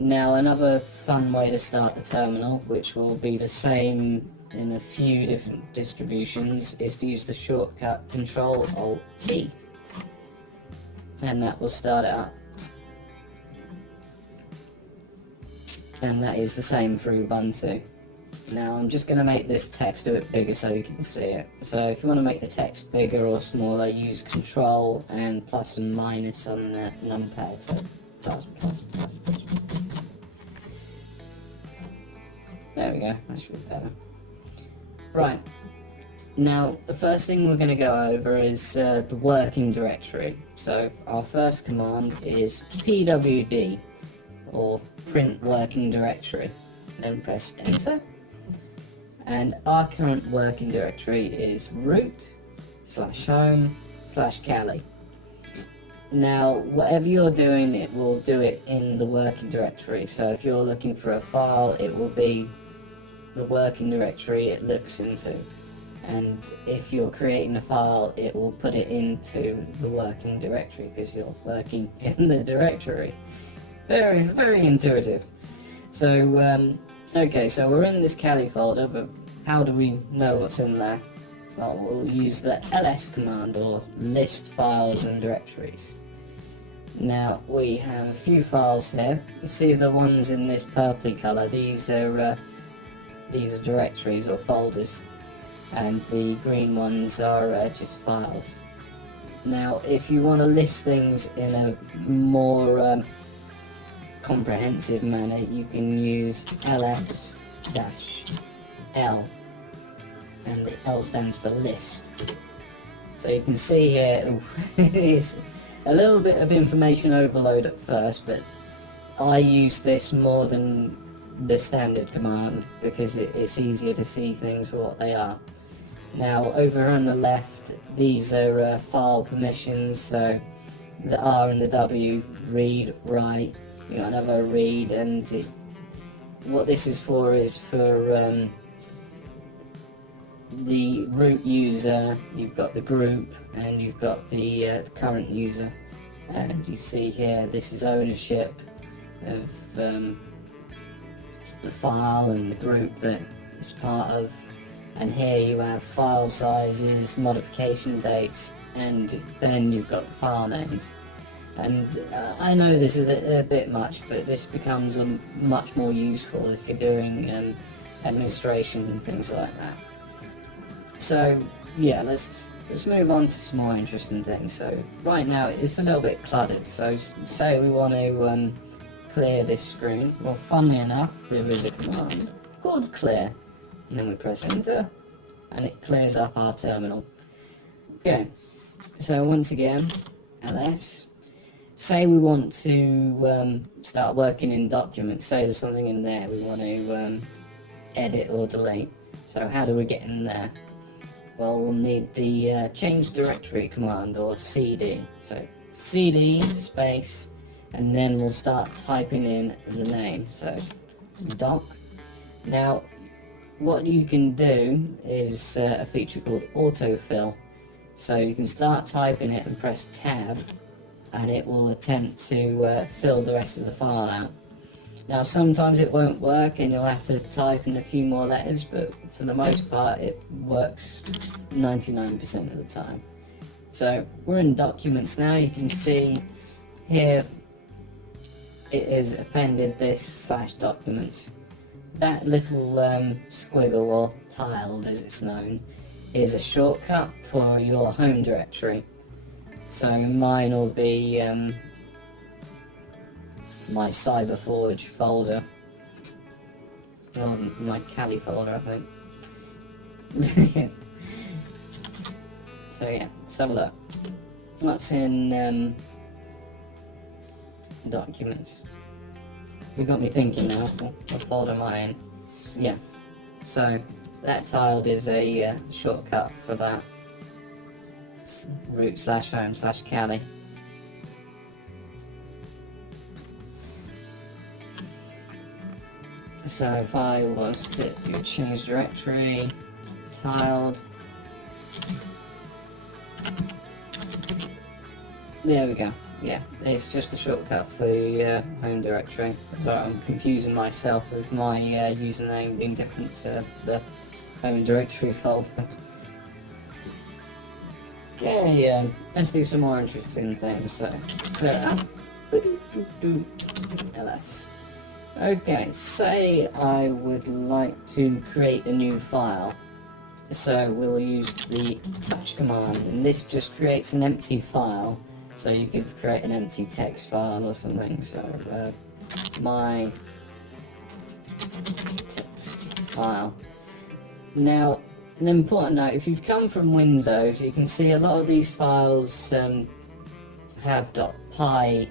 Now another fun way to start the terminal, which will be the same in a few different distributions, is to use the shortcut Control-Alt-T, and that will start it up. And that is the same for Ubuntu. Now I'm just going to make this text a bit bigger so you can see it. So if you want to make the text bigger or smaller, use Control and plus and minus on the numpad. So plus. There we go, that should be better. Right, now the first thing we're going to go over is the working directory. So our first command is pwd, or print working directory. Then press enter. And our current working directory is root/home/Kali. Now, whatever you're doing, it will do it in the working directory. So if you're looking for a file, it will be the working directory it looks into. And if you're creating a file, it will put it into the working directory because you're working in the directory. Very, very intuitive. So, okay, so we're in this Kali folder, but how do we know what's in there? Well, we'll use the ls command, or list files and directories. Now, we have a few files here. You see the ones in this purpley colour, these are directories or folders, and the green ones are just files. Now, if you want to list things in a more comprehensive manner, you can use ls-l, and the L stands for list. So you can see here, it's a little bit of information overload at first, but I use this more than the standard command because it's easier to see things for what they are. Now over on the left, these are file permissions, so the R and the W, read, write, you got another read, and what this is for the root user, you've got the group, and you've got the current user. And you see here, this is ownership of the file and the group that it's part of. And here you have file sizes, modification dates, and then you've got the file names. And I know this is a bit much, but this becomes much more useful if you're doing administration and things like that. So yeah, let's move on to some more interesting things. So right now it's a little bit cluttered, so say we want to clear this screen. Well, funnily enough, there is a command called clear, and then we press enter and it clears up our terminal. Okay, so once again, ls, say we want to start working in documents, say there's something in there we want to edit or delete. So how do we get in there? Well, we'll need the change directory command, or cd. So cd space, and then we'll start typing in the name. So doc. Now, what you can do is a feature called autofill. So you can start typing it and press tab, and it will attempt to fill the rest of the file out. Now sometimes it won't work and you'll have to type in a few more letters, but for the most part it works 99% of the time. So we're in documents now. You can see here it is appended this /documents. That little squiggle, or tiled as it's known, is a shortcut for your home directory. So mine will be my CyberForge folder, or my Kali folder, I think. So yeah, let's have a look. What's in documents? You got me thinking now. What folder am I in? Yeah. So that tiled is a shortcut for that. It's root/home/Kali. So if I was to do change directory, tiled, there we go. yeah, it's just a shortcut for your home directory. Sorry, I'm confusing myself with my username being different to the home directory folder. Okay, let's do some more interesting things. So, ls. Okay, say I would like to create a new file. So we'll use the touch command, and this just creates an empty file. So you could create an empty text file or something. So my text file. Now, an important note: if you've come from Windows, you can see a lot of these files have .py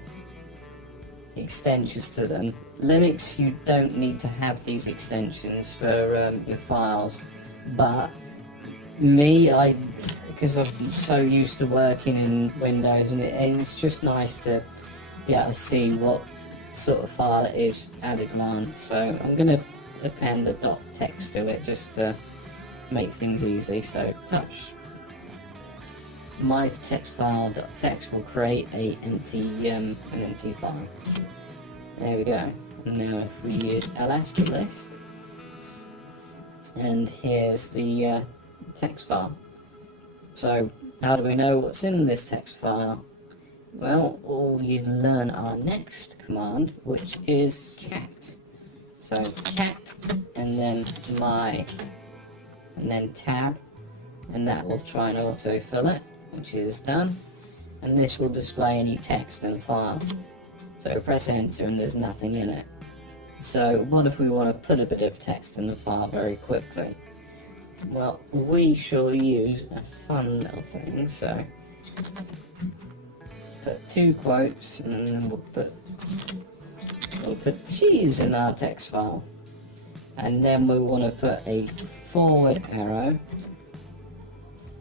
extensions to them. Linux, you don't need to have these extensions for your files, but me, because I'm so used to working in Windows, and it's just nice to be able to see what sort of file it is at a glance. So I'm going to append the .text to it just to make things easy. So touch my text file .text will create an empty file. There we go. And now if we use ls to list, and here's the text file. So how do we know what's in this text file? Well, we learn our next command, which is cat. So cat, and then my, and then tab, and that will try and autofill it, which is done. And this will display any text in the file. So press enter and there's nothing in it. So what if we want to put a bit of text in the file very quickly? Well, we shall use a fun little thing. So put 2 quotes, and then we'll put cheese in our text file. And then we want to put a forward arrow,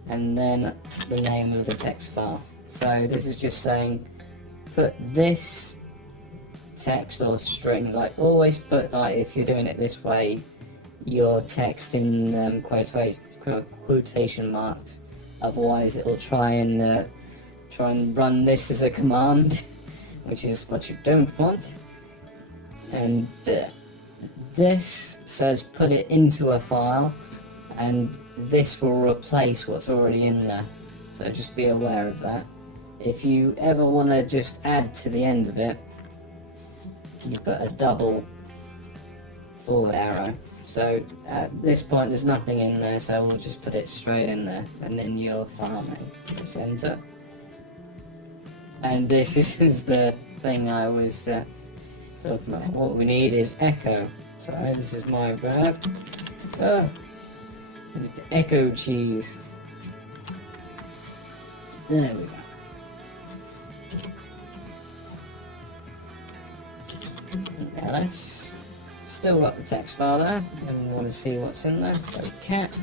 and then the name of the text file. So this is just saying, put this text or string, like always put, like if you're doing it this way, your text in quotation marks. Otherwise it will try and run this as a command, which is what you don't want. And this says put it into a file, and this will replace what's already in there. So just be aware of that. If you ever want to just add to the end of it, you put a double forward arrow. So at this point there's nothing in there, so we'll just put it straight in there, and then your file name. Press enter. And this is the thing I was talking about. What we need is echo. Sorry, this is my bad. Echo cheese. There we go. ls. Still got the text file there, and we want to see what's in there. So cat,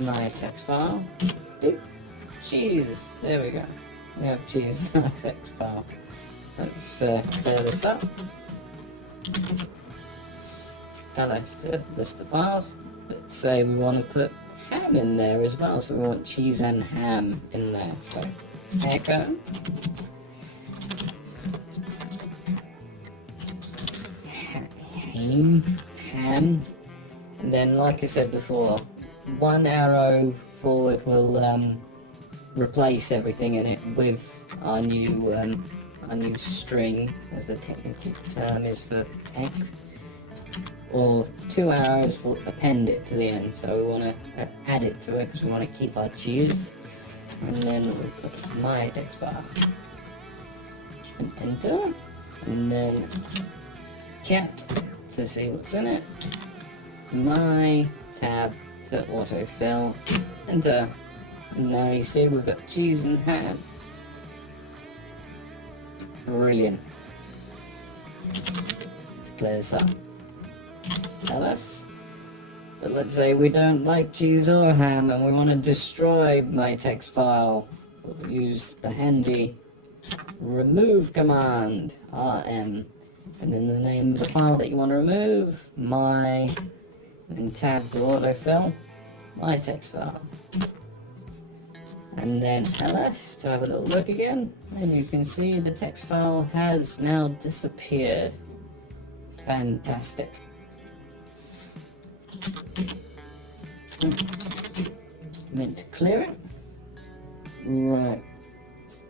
my text file, cheese. There we go. We have cheese in our text file. Let's clear this up. ls to list the files. Let's say we want to put ham in there as well, so we want cheese and ham in there. So echo ham, and then like I said before, 1 arrow forward will replace everything in it with our new string, as the technical term is for text, or 2 arrows will append it to the end. So we want to add it to it because we want to keep our cheese, and then we'll put my text bar and enter, and then cat to see what's in it, my tab to autofill, enter. And now you see we've got cheese and ham. Brilliant. Let's clear this up. ls. But let's say we don't like cheese or ham and we want to destroy my text file. We'll use the handy remove command, rm. And then the name of the file that you want to remove, my, and tab to autofill, my text file. and then ls to have a little look again, and you can see the text file has now disappeared. Fantastic. Meant to clear it. Right.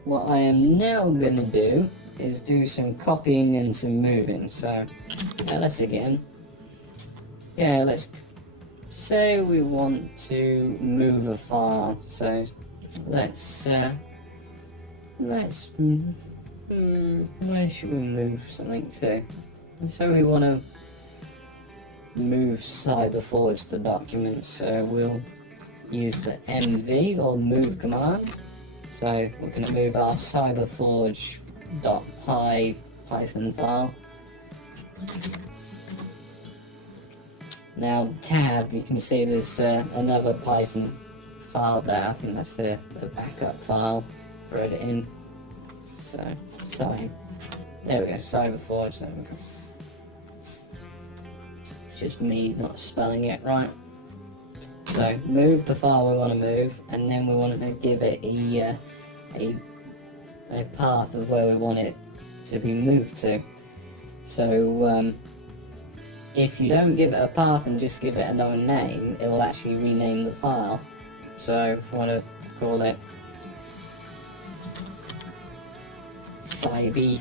What I am now going to do is do some copying and some moving. So ls again. Yeah, let's say we want to move a file. So let's where should we move something to? So we want to move CyberForge the document, so we'll use the mv or move command. So we're going to move our cyberforge.py Python file. Now the tab, you can see there's another Python file there. I think that's the backup file for editing. So there we go, CyberForge, there we go. It's just me not spelling it right. So move the file we want to move, and then we want to give it a path of where we want it to be moved to. So if you don't give it a path and just give it another name, it will actually rename the file. So I want to call it cyber.b.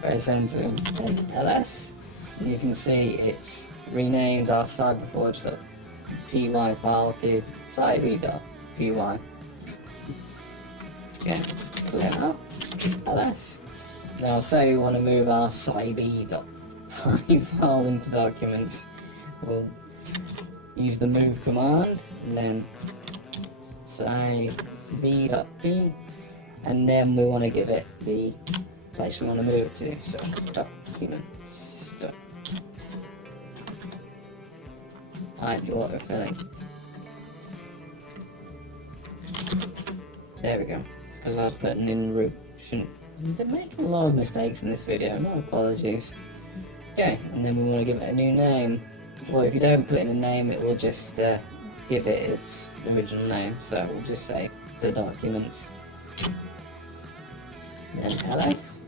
Press enter and ls. And you can see it's renamed our cyberforge.py file to cyber.py. Okay, let's clear out ls. Now say we want to move our cyber.py file into documents. We'll use the move command and then cyber.p, and then we want to give it the place we want to move it to. So documents. Hide your autofilling. There we go. It's because I was putting in root. They're making a lot of mistakes in this video. My apologies. Okay, and then we want to give it a new name. Well, if you don't put in a name, it will just give it its original name. So we'll just say the documents. Then ls.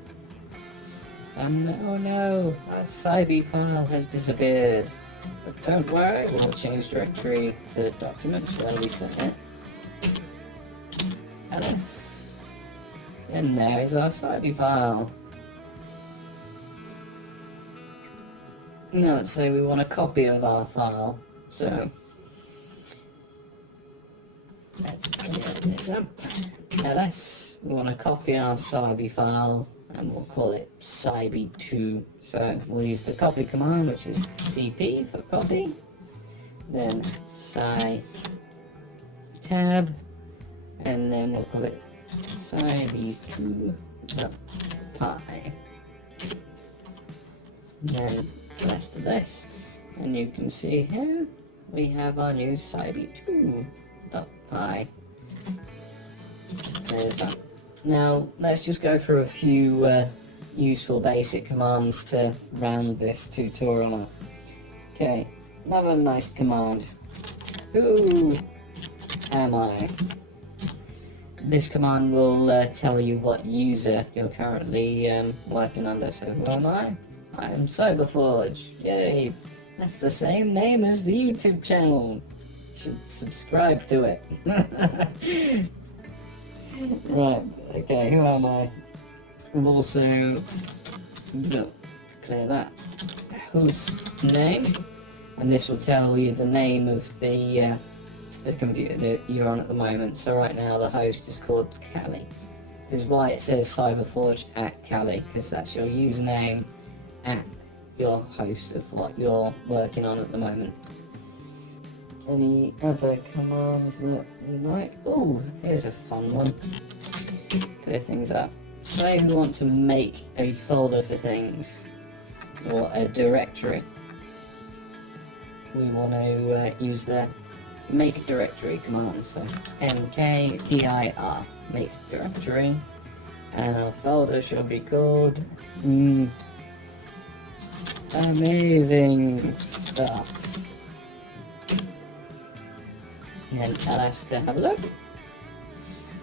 And oh no, our cyber file has disappeared. But don't worry, we'll change directory to documents when we set it. ls. And there is our cyber file. Now let's say we want a copy of our file. So let's clear this up. ls. We want to copy our cyber file, and we'll call it cyber2. So we'll use the copy command, which is cp for copy, then tab, and then we'll call it cyber2.py. Then the rest of this, and you can see here we have our new cyber2.py. There's that. Now let's just go through a few useful basic commands to round this tutorial up. Okay, another nice command. Who am I? This command will tell you what user you're currently working under. So who am I? I am CyberForge. Yay! That's the same name as the YouTube channel. You should subscribe to it. Right, okay, who am I? We've also clear that host name, and this will tell you the name of the computer that you're on at the moment. So right now the host is called Cali. This is why it says cyberforge@Cali, because that's your username at your host of what you're working on at the moment. Any other commands that you like? Oh, here's a fun one. Clear things up. Say we want to make a folder for things, or a directory. We want to use the make directory command. So mkdir, make directory, and our folder should be called amazing stuff. and ls to have a look.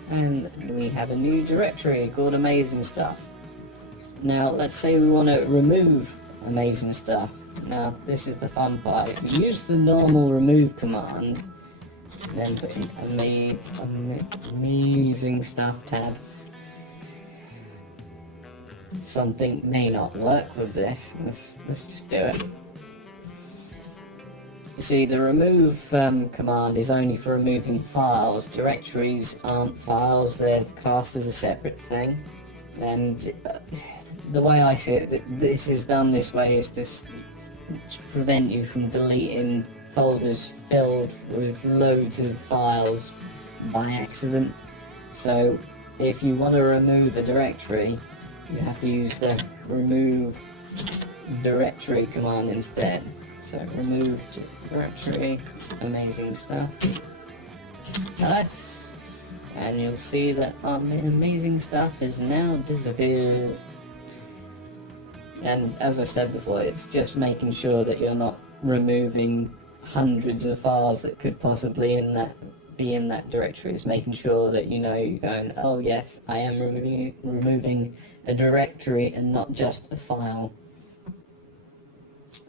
And we have a new directory called amazing stuff. Now let's say we want to remove amazing stuff. Now this is the fun part. If you use the normal remove command, then put in amazing stuff tab, something may not work with this. Let's just do it. You see, the remove command is only for removing files. Directories aren't files, they're classed as a separate thing. And the way I see it, this is done this way is to prevent you from deleting folders filled with loads of files by accident. So if you want to remove a directory, you have to use the remove directory command instead. So remove directory, amazing stuff. Nice. And you'll see that our amazing stuff is now disappeared. And as I said before, it's just making sure that you're not removing hundreds of files that could possibly be in that directory. It's making sure that you're going, oh yes, I am removing a directory and not just a file.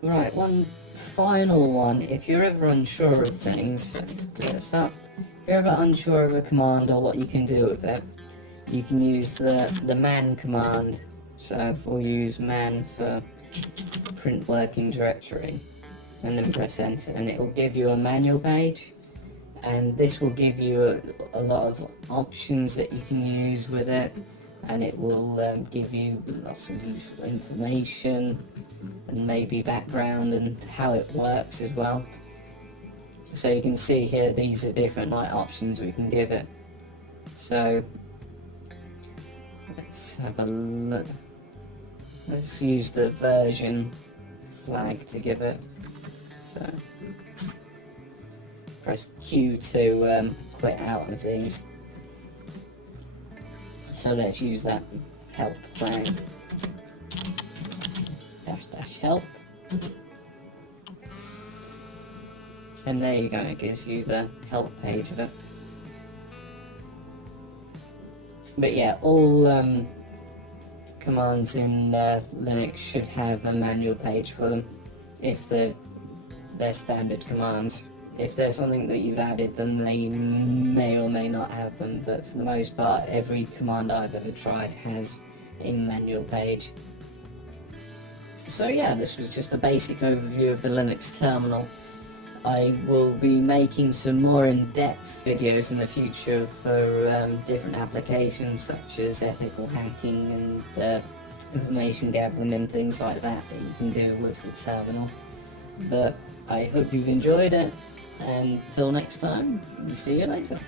Right, one final one. If you're ever unsure of things, let's clear this up. If you're ever unsure of a command or what you can do with it, you can use the man command. So we'll use man for print working directory, and then press enter, and it will give you a manual page, and this will give you a lot of options that you can use with it, and it will give you lots of useful information and maybe background and how it works as well. So you can see here, these are different options we can give it. So let's have a look. Let's use the version flag to give it. So press Q to quit out of these. So let's use that help flag. -- help. And there you go, it gives you the help page of it. But yeah, all commands in Linux should have a manual page for them if they're standard commands. If there's something that you've added, then they may or may not have them, but for the most part, every command I've ever tried has a manual page. So yeah, this was just a basic overview of the Linux terminal. I will be making some more in-depth videos in the future for different applications such as ethical hacking and information gathering and things like that you can do with the terminal. But I hope you've enjoyed it, and until next time, see you later.